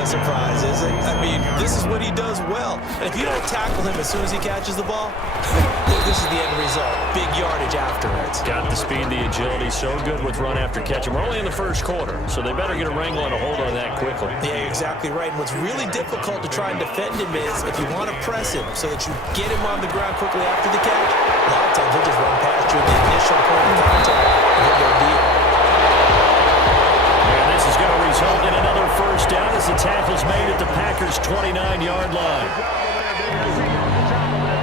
not a surprise, is it? I mean, this is what he does well. And if you don't tackle him as soon as he catches the ball, this is the end result. Big yardage afterwards. Got the speed, the agility, so good with run after catch. And we're only in the first quarter, so they better get a wrangle and a hold on that quickly. Yeah, exactly right. And what's really difficult to try and defend him is if you want to press him so that you get him on the ground quickly after the catch, a lot of times he'll just run past you at the initial point of contact and he'll go deep. And this is going to result in another first down as the tackle's made at the Packers' 29-yard line.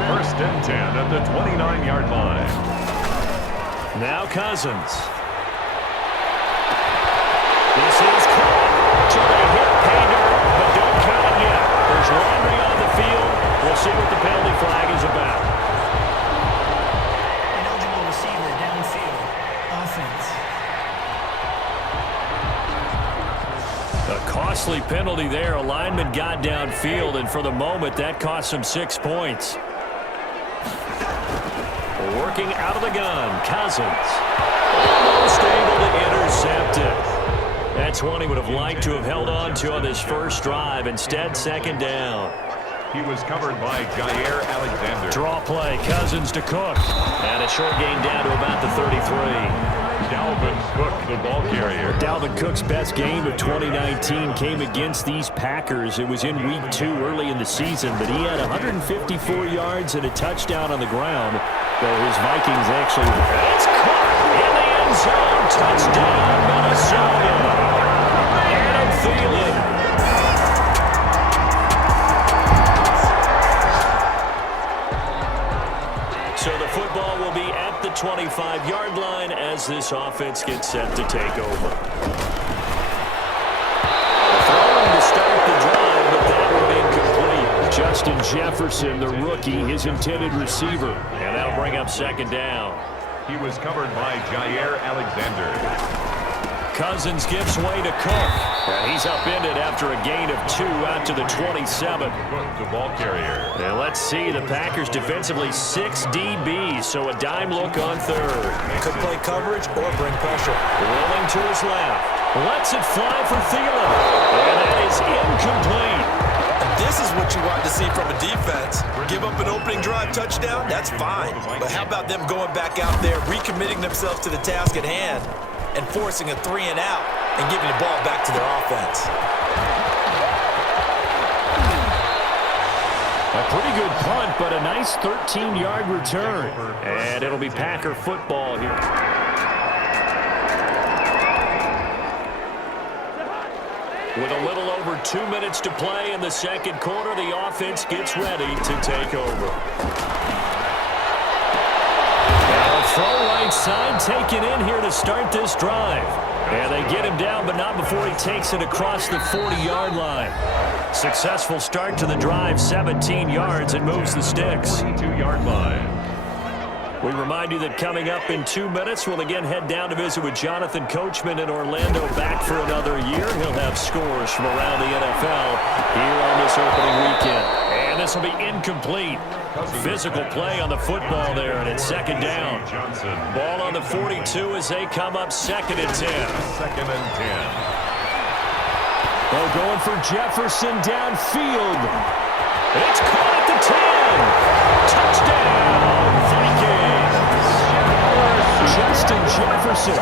First and 10 at the 29-yard line. Now Cousins. This is caught. Trying to hit Pander, but don't count it yet. There's laundry on the field. We'll see what the penalty flag is about. Ineligible receiver downfield. Offense. A costly penalty there. A lineman got downfield, and for the moment, that cost him 6 points. Working out of the gun, Cousins. Almost able to intercept it. That's one he would have liked to have held on to on this first drive. Instead, second down. He was covered by Jair Alexander. Draw play, Cousins to Cook. And a short gain down to about the 33. Dalvin Cook, the ball carrier. Dalvin Cook's best game of 2019 came against these Packers. It was in Week 2 early in the season, but he had 154 yards and a touchdown on the ground. Though his Vikings actually... It's caught in the end zone. Touchdown, Minnesota. Adam Thielen. So the football will be at the 25-yard line as this offense gets set to take over. Throwing to start the drive, but that one incomplete. Justin Jefferson, the rookie, his intended receiver. And that'll bring up second down. He was covered by Jair Alexander. Cousins gives way to Cook. And he's upended after a gain of 2 out to the 27. Cook, the ball carrier. And let's see, the Packers defensively 6 DBs, so a dime look on third. Could play coverage or bring pressure. Rolling to his left. Lets it fly for Thielen. And that is incomplete. And this is what you want to see from a defense. Give up an opening drive touchdown, that's fine. But how about them going back out there, recommitting themselves to the task at hand, and forcing a 3-and-out and giving the ball back to their offense. A pretty good punt, but a nice 13-yard return. And it'll be Packer football here. With a little over 2 minutes to play in the second quarter, the offense gets ready to take over. Throw right side taken in here to start this drive. And they get him down, but not before he takes it across the 40-yard line. Successful start to the drive, 17 yards, and moves the sticks. 22-yard line. We remind you that coming up in 2 minutes, we'll again head down to visit with Jonathan Coachman in Orlando, back for another year. He'll have scores from around the NFL here on this opening weekend. And this will be incomplete. Physical play on the football there, and it's second down. Ball on the 42 as they come up second and 10. Second and 10. They're going for Jefferson downfield. It's caught at the 10. Touchdown, Vikings. Justin Jefferson.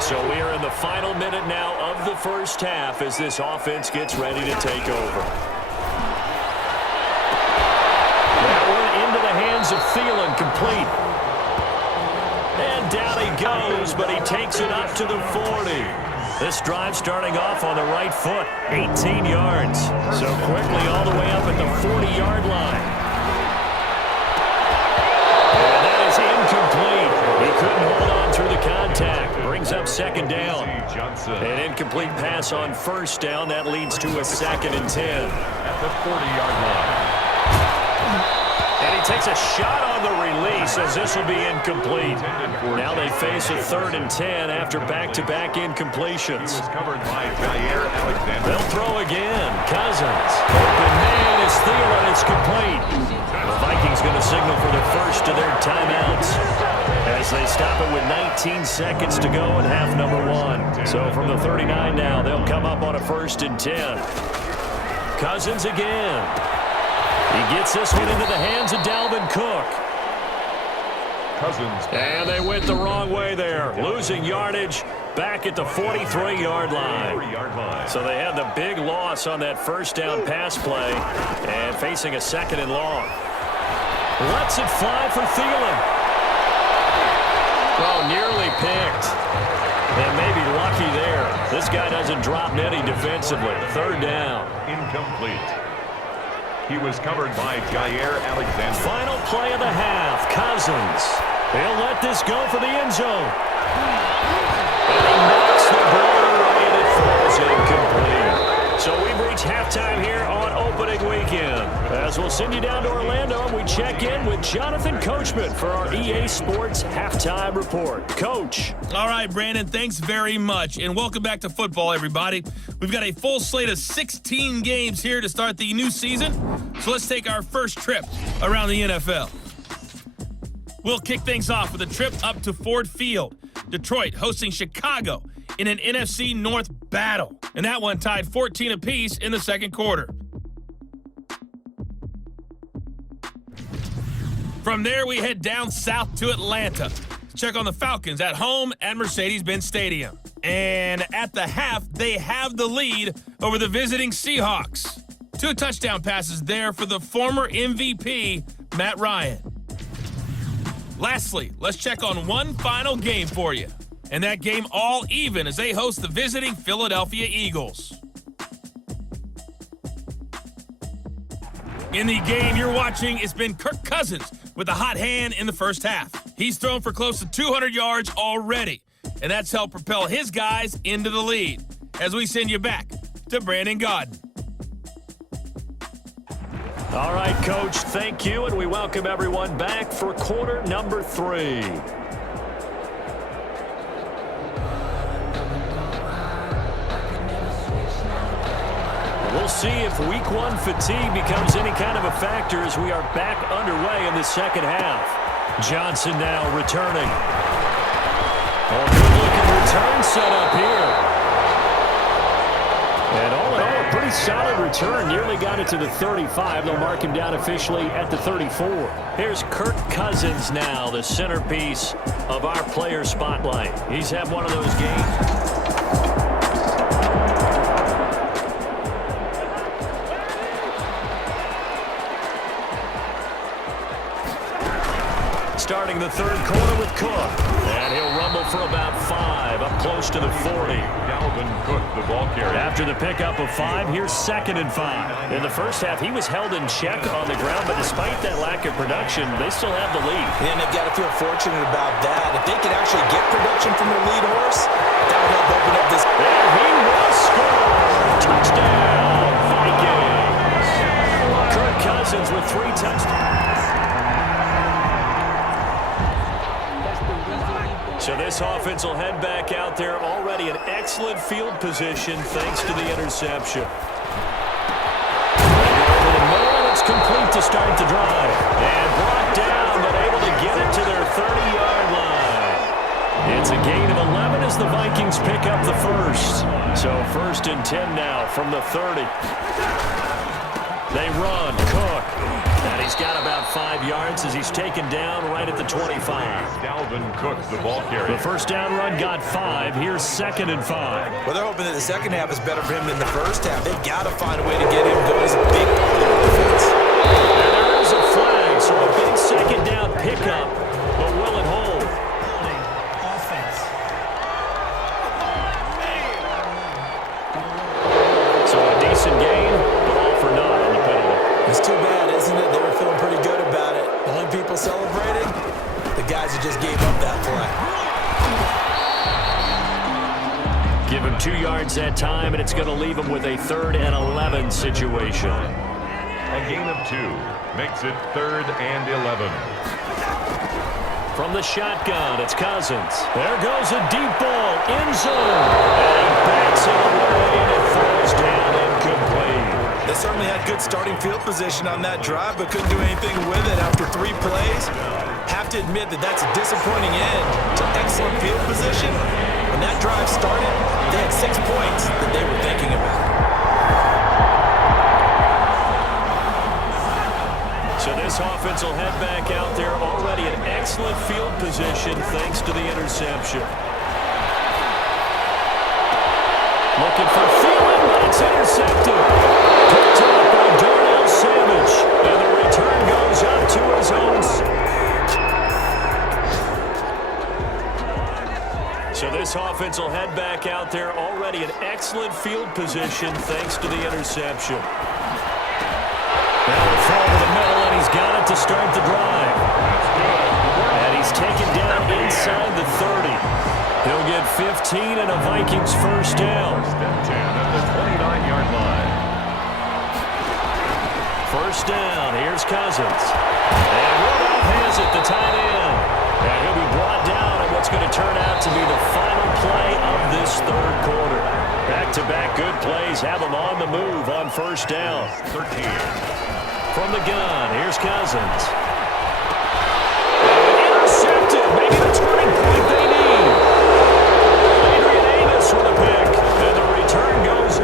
So we are in the final minute now of the first half as this offense gets ready to take over. That one into the hands of Thielen, complete. And down he goes, but he takes it up to the 40. This drive starting off on the right foot, 18 yards. So quickly all the way up at the 40-yard line. And that is incomplete. He couldn't hold on through the contact. Brings up second down. An incomplete pass on first down. That leads to a second and 10. At the 40-yard line. And he takes a shot on the release as this will be incomplete. Now they face a third and 10 after back-to-back incompletions. He was covered by Jair Alexander. They'll throw again. Cousins. Open man is Thielen. It's complete. The Vikings going to signal for the first of their timeouts. as they stop it with 19 seconds to go in half number one. So from the 39 now, they'll come up on a 1st and 10. Cousins again. He gets this one into the hands of Dalvin Cook. Cousins. And they went the wrong way there, losing yardage back at the 43-yard line. So they had the big loss on that first down pass play and facing a 2nd and long. Lets it fly for Thielen. Oh, nearly picked. And maybe lucky there. This guy doesn't drop Nettie defensively. 3rd down. Incomplete. He was covered by Jair Alexander. Final play of the half. Cousins. He'll let this go for the end zone. And he knocks the ball away and it falls incomplete. So we've reached halftime here on opening weekend. As we'll send you down to Orlando and we check in with Jonathan Coachman for our EA Sports Halftime Report. Coach. All right, Brandon, thanks very much. And welcome back to football, everybody. We've got a full slate of 16 games here to start the new season. So let's take our first trip around the NFL. We'll kick things off with a trip up to Ford Field. Detroit hosting Chicago in an NFC North battle. And that one tied 14 apiece in the second quarter. From there, we head down south to Atlanta. Check on the Falcons at home at Mercedes-Benz Stadium. And at the half, they have the lead over the visiting Seahawks. 2 touchdown passes there for the former MVP, Matt Ryan. Lastly, let's check on one final game for you. And that game all even as they host the visiting Philadelphia Eagles. In the game you're watching, it's been Kirk Cousins with a hot hand in the first half. He's thrown for close to 200 yards already, and that's helped propel his guys into the lead. As we send you back to Brandon Gaudin. All right, Coach, thank you, and we welcome everyone back for quarter number 3. We'll see if week 1 fatigue becomes any kind of a factor as we are back underway in the second half. Johnson now returning. Oh, good-looking return set up here. And all in all, a pretty solid return. Nearly got it to the 35. They'll mark him down officially at the 34. Here's Kirk Cousins now, the centerpiece of our player spotlight. He's had one of those games. Starting the third quarter with Cook. And he'll rumble for about 5, up close to the 40. Dalvin Cook, the ball carrier. After the pickup of 5, here's 2nd and 5. In the first half, he was held in check on the ground, but despite that lack of production, they still have the lead. And they've got to feel fortunate about that. If they could actually get production from their lead horse, that would help open up this. And he will score! Touchdown, Vikings! Kirk Cousins with 3 touchdowns. So this offense will head back out there, already in excellent field position thanks to the interception. Over the middle, it's complete to start the drive. And brought down, but able to get it to their 30-yard line. It's a gain of 11 as the Vikings pick up the first. So 1st and 10 now from the 30. They run, Cook. And he's got about 5 yards as he's taken down right at the 25. Dalvin Cook, the ball carrier. The first down run got 5. Here's 2nd and 5. Well, they're hoping that the second half is better for him than the first half. They've got to find a way to get him going. He's a big part of their defense. And there is a flag, so a big second down pickup, but will it hold? Holding. Offense. So a decent gain, but all for naught on the penalty. It's too bad, isn't it? They were feeling pretty good about it. The only people celebrating, the guys who just gave up that play. Give him 2 yards that time, and it's going to leave him with a 3rd and 11 situation. A gain of 2 makes it 3rd and 11. From the shotgun, it's Cousins. There goes a deep ball, end zone. And he backs it away, and it falls down incomplete. They certainly had good starting field position on that drive, but couldn't do anything with it after 3 plays. Have to admit that that's a disappointing end to excellent field position. When that drive started, they had 6 points that they were thinking about. So this offense will head back out there, already in excellent field position thanks to the interception. Looking for Thielen, but it's intercepted. Picked up by Darnell Savage, and the return goes up to his own. So this offense will head back out there, already in excellent field position thanks to the interception. Now a throw to the middle, and he's got it to start the drive. And he's taken down inside the 30. He'll get 15 and a Vikings first down. 10 at the 29-yard line. First down, here's Cousins. And Rudolph has it, the tight end. And he'll be brought down on what's going to turn out to be the final play of this third quarter. Back-to-back good plays have them on the move on first down. 13. From the gun, here's Cousins. And intercepted. Maybe the turning point they need. Adrian Amos with a pick. And the return goes.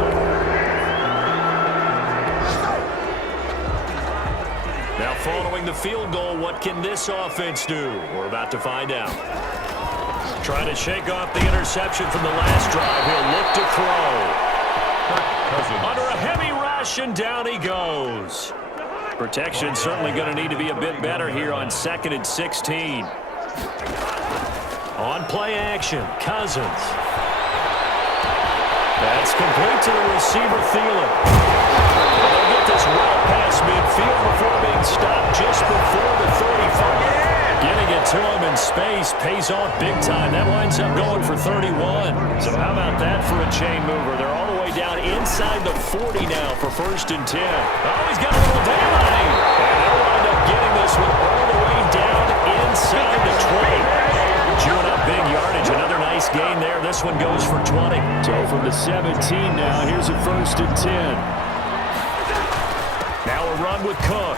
Now following the field goal, what can this offense do? We're about to find out. Trying to shake off the interception from the last drive. He'll look to throw. Under a heavy rush, and down he goes. Protection certainly going to need to be a bit better here on 2nd and 16. On play action, Cousins. That's complete to the receiver, Thielen. They'll get this well past midfield before being stopped just before the 35. Getting it to him in space pays off big time. That winds up going for 31. So how about that for a chain mover? They're all the way down inside the 40 now for 1st and 10. Oh, he's got a little daylight. And they'll wind up getting this one all the way down inside the 20. Chewing up big yardage. Another nice gain there. This one goes for 20. So from the 17 now, here's a 1st and 10. Now a run with Cook.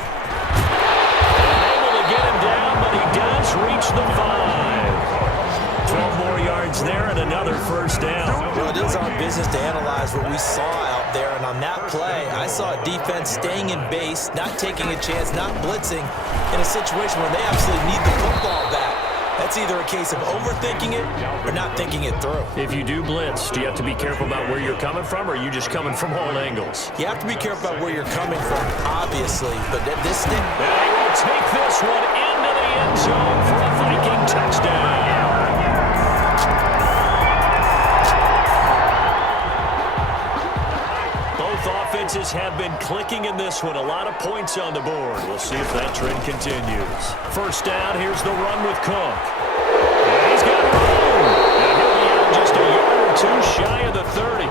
Get him down, but he does reach the 5. 12 more yards there and another first down. Well, it is our business to analyze what we saw out there, and on that play, I saw a defense staying in base, not taking a chance, not blitzing, in a situation where they absolutely need the football back. That's either a case of overthinking it or not thinking it through. If you do blitz, do you have to be careful about where you're coming from, or are you just coming from all angles? You have to be careful about where you're coming from, obviously, but at this thing... They will take this one into the end zone for a Viking touchdown. Both offenses have been clicking in this one. A lot of points on the board. We'll see if that trend continues. First down, here's the run with Cook. And he's got room. And he'll be out just a yard or two shy of the 30.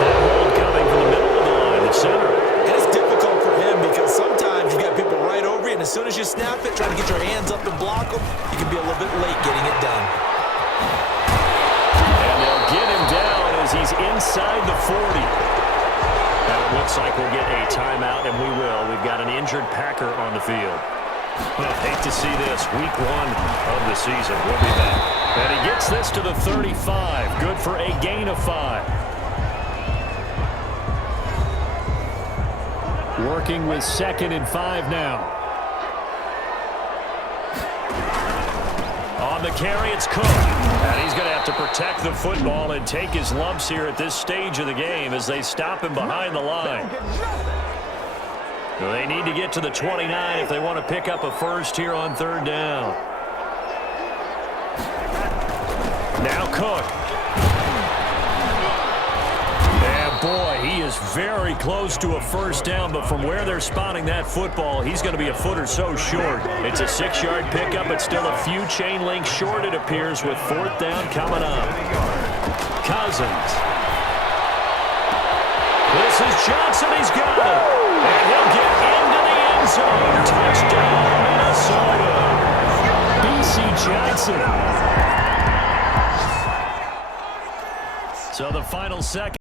That hold coming from the middle of the line, the center. And it's difficult for him because sometimes you got people right over you, and as soon as you snap it, trying to get your hands up and block them, you can be a little bit late getting it done. And they'll get him down as he's inside the 40. Now it looks like we'll get a timeout, and we will. We've got an injured Packer on the field. Well, hate to see this. Week 1 of the season. We'll be back. And he gets this to the 35. Good for a gain of 5. Working with 2nd and 5 now. On the carry, it's Cook. And he's going to have to protect the football and take his lumps here at this stage of the game as they stop him behind the line. They need to get to the 29 if they want to pick up a first here on 3rd down. Now Cook. And boy, he is very close to a first down, but from where they're spotting that football, he's going to be a foot or so short. It's a 6-yard pickup, but still a few chain links short, it appears, with 4th down coming up. Cousins. This is Johnson. He's got it. And he'll get into the end zone. Touchdown, Minnesota. B.C. Johnson. So the final second.